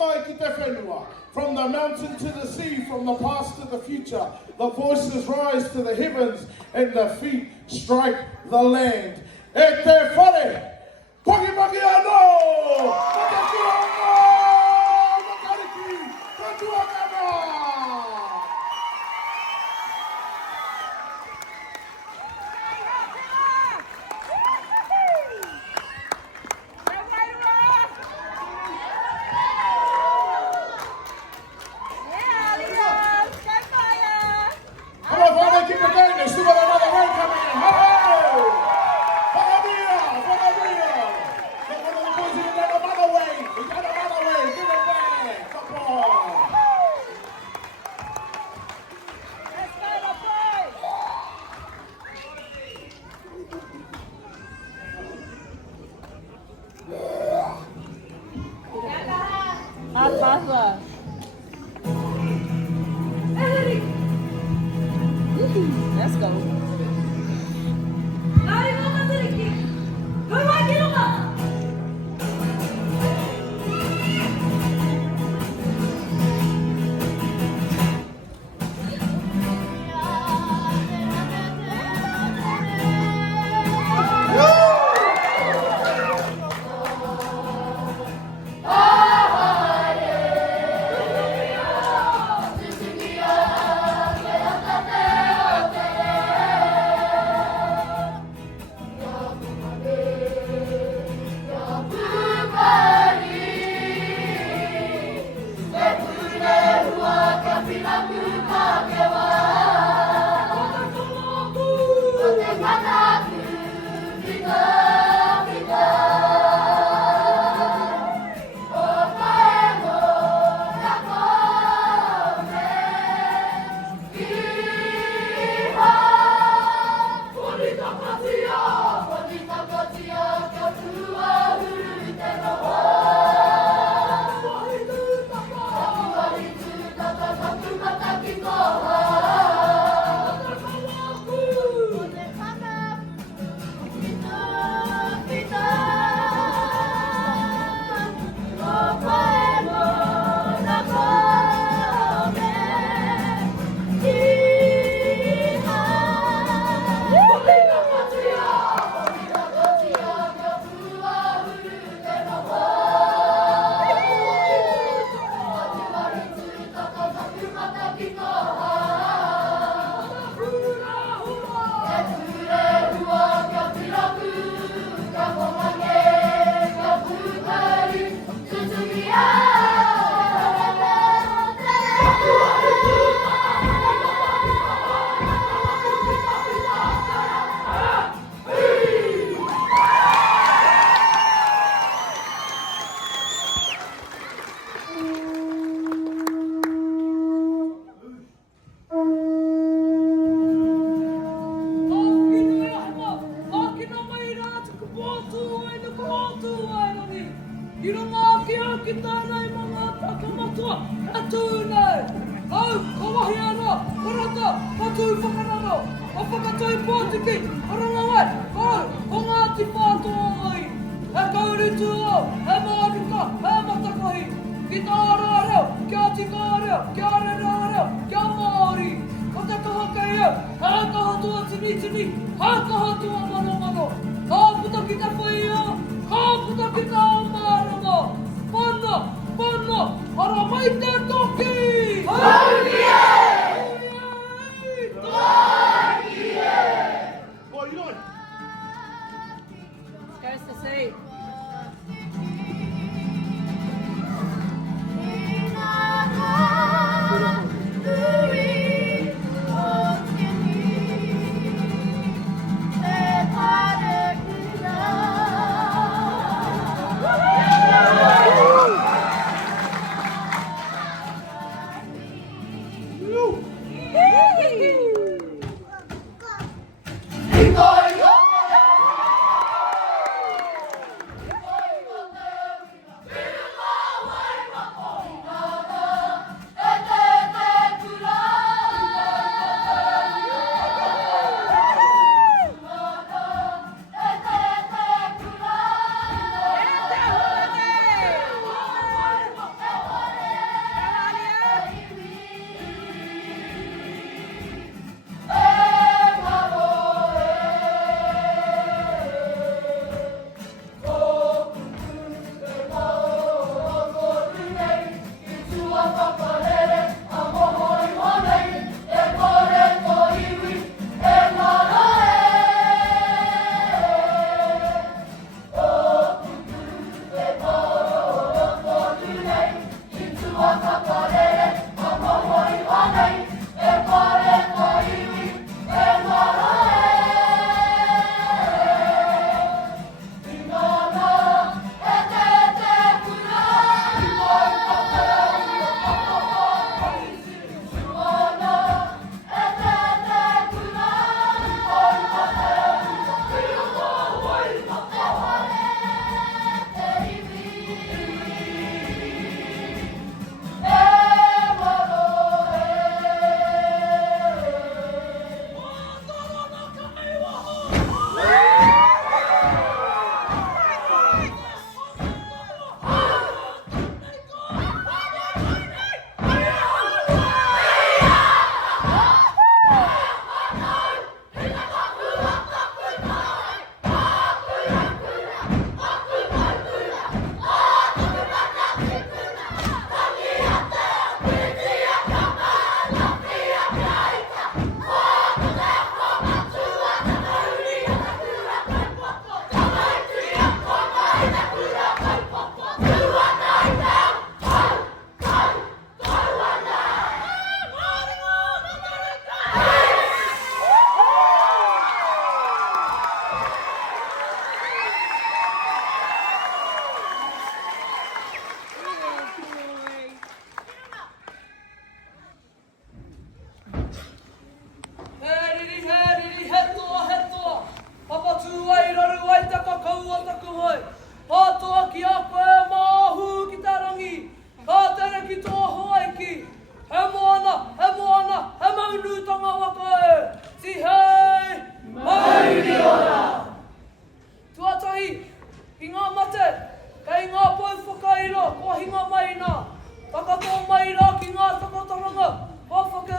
whakatākai ki te whenua. From the mountain to the sea, from the past to the future, the voices rise to the heavens and the feet strike the land. E te whare, paki anō! Whakatua anō! Wakariki, katua kana! Let's go.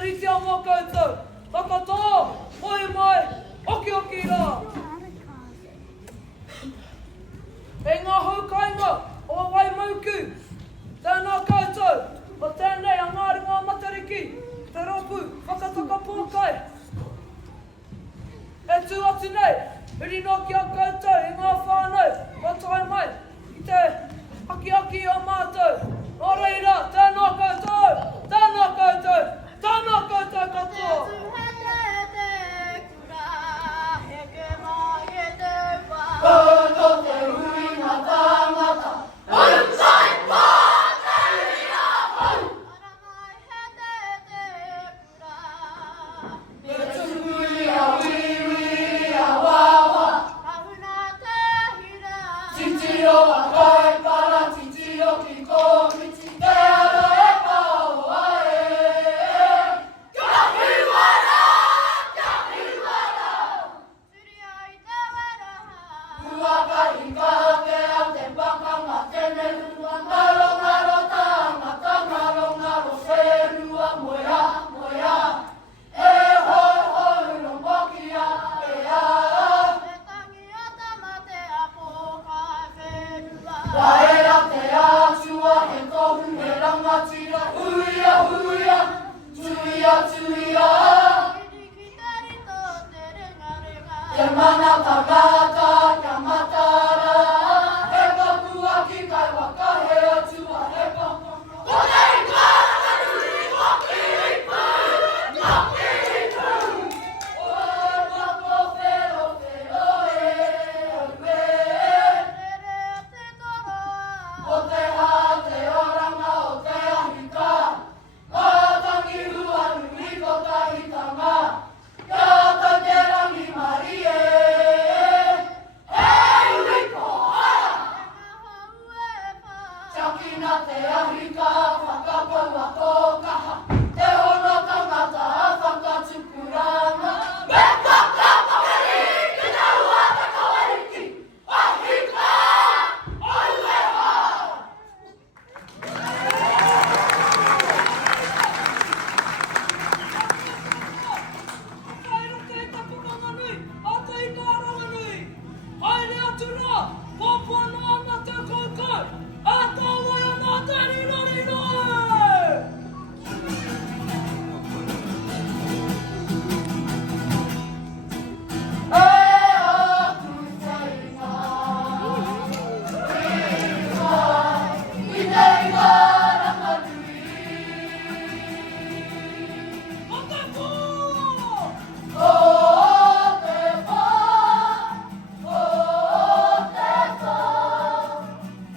Mataritia mō koutou. Whakatō, moi mai, oki oki rā. E ngā haukainga o wai mauku. Tēnā koutou, o tēnei a Ngāringa Matariki. Te ropu, Whakatakapōkai. E tū atu nei, huri no ki a koutou i ngā whānau, o tai mai, i te aki o mātou. Nō reira, tēnā koutou, tēnā koutou, tēnā koutou katoa. Koto te hui ngā tāngata, onsai pā te rira hau. Aramai he te kura. Te tuhui a wiwi a wawa. Kahuna te hira. Titiro a Kaipara, titiro ki kōmiti. Te aro e pao ae. Kia hiwara, kia hiwara. Tiri ai te waraha. Uaka i kātea te pakanga tene rua. Ngaro ngaro tāngata, ngaro ngaro whenua. Moia, moia, e hoi hoi rongokia e a. E tangi a tamate a pōkai whenua. Waera te atua, he tohu he rangatira. Huia, huia, tuia, tuia. Te mana tangata, ka matara. He kapua ki kai waka he atua he papa. Kone i kāra nui, koki i pū, koki i pū. O wako whero whero e ue. Rere a te toroa. O te hā, te oranga, o te ahika. Kātangi hua nui ko tahitanga. Kia tau te rangi mari e. Hei wiko hara. Chakina te ahika, whakapau a tōkaha. Te hono tangata a whakatukuranga. Me whakapakari, ki te hua te kawariki. Ahika, oiweha. Kaira te tapukanga nui, a te ikaranga nui. Haere atu rā, pōpōna ana te koukou. A tāwai ana te rino rino. E atu whainga. I te ikaranga nui. O te pō! O te whā, o te whā,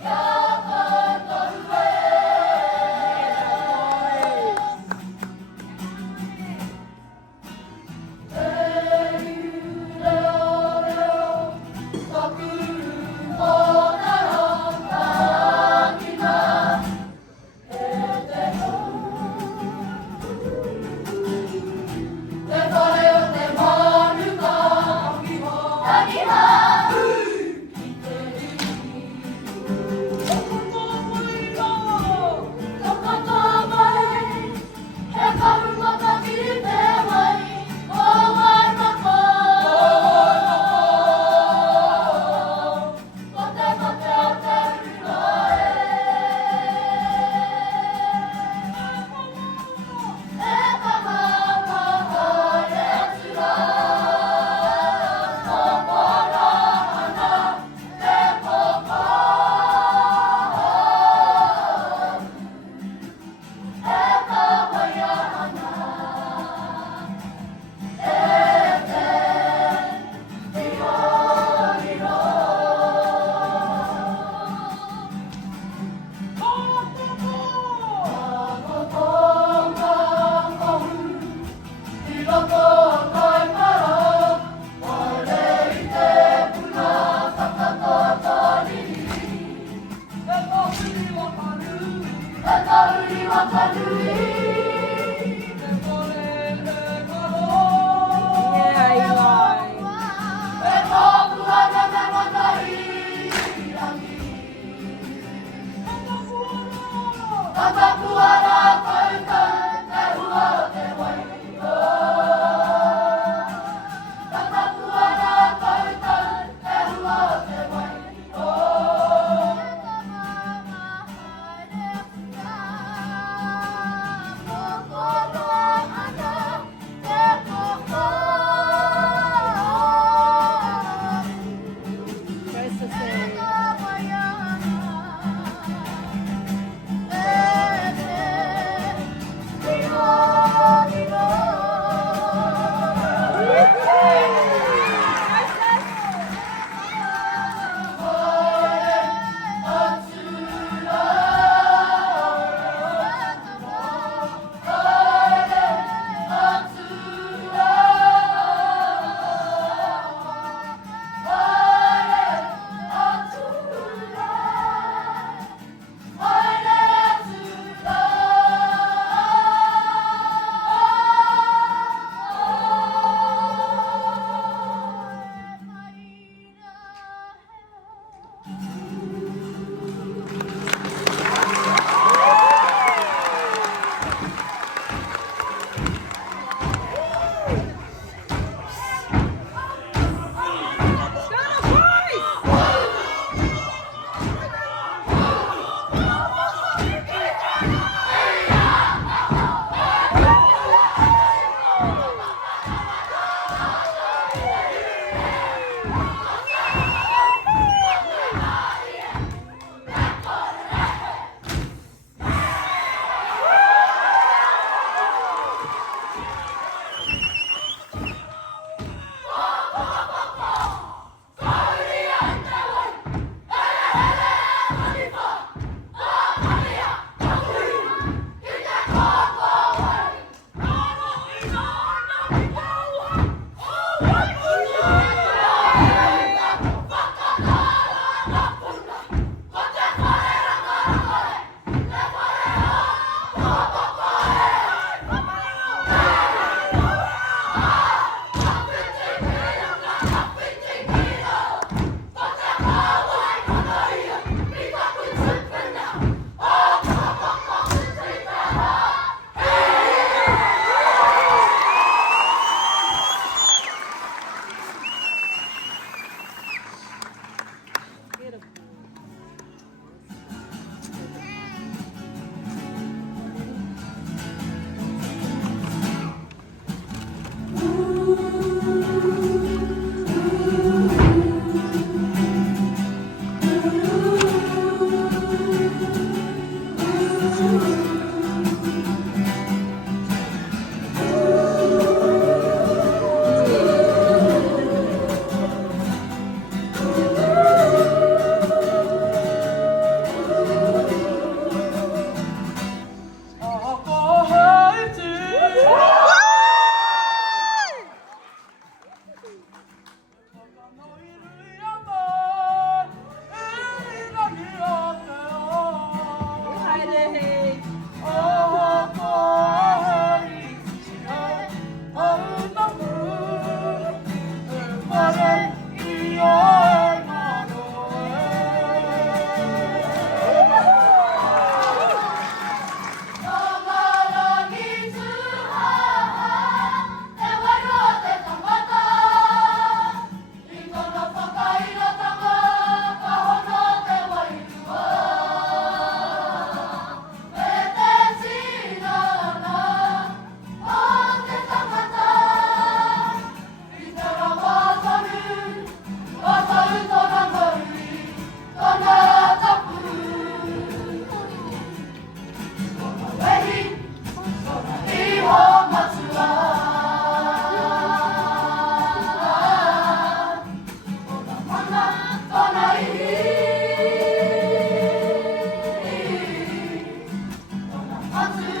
kia katoru e. Te riu reo reo, takuru hōna rātākina. E te hō. Te whare o te manuka, akiha, ki te iwi. Tokata mai, he karumata ki te mai, o wai mako. Ko te mate o te rira e. E kamaka haere atura. Mopora ana te poka. E kawaia ana. E te riro riro. Whakatonga kohu, i roto a Kaipara. Haere i te puna, whakatotori. E tahuri wakanui. E tōku ana me matahi rangi. Tatapu ara koutou, te hua o te wai Matsu